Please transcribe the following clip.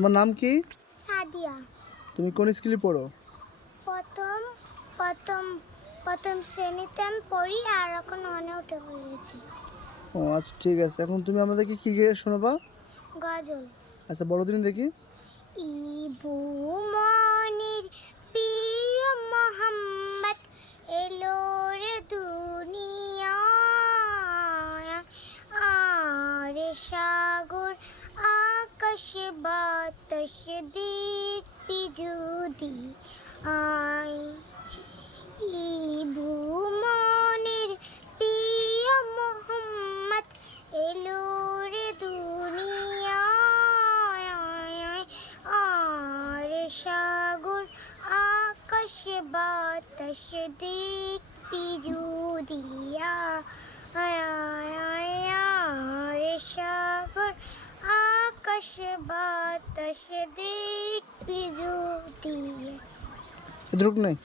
তোমার নাম কি? সাদিয়া। তুমি কোন স্কুলে পড়ো? প্রথম প্রথম প্রথম শ্রেণীতে আমি পড়ি, আর এখন অনে উঠে পড়েছি। ও আচ্ছা, ঠিক আছে। এখন তুমি আমাদেরকে কি গিয়ে শোনাবা? গজল। আচ্ছা, বড় দিন দেখি। ইবু মনির প্রিয় মোহাম্মদ এলো রে দুনিয়ায়, আর সাগর আকাশ বাতাস দিক বিজুদি আয়। ইবু মনির প্রিয় মোহাম্মদ এলো রে দুনিয়ায়, আর সাগর আকাশ বাতাস দিক বিজুদিয়া আর সাগর আকাশ বাতাস দিক বিজুদিয়া। এতটুকু নাই?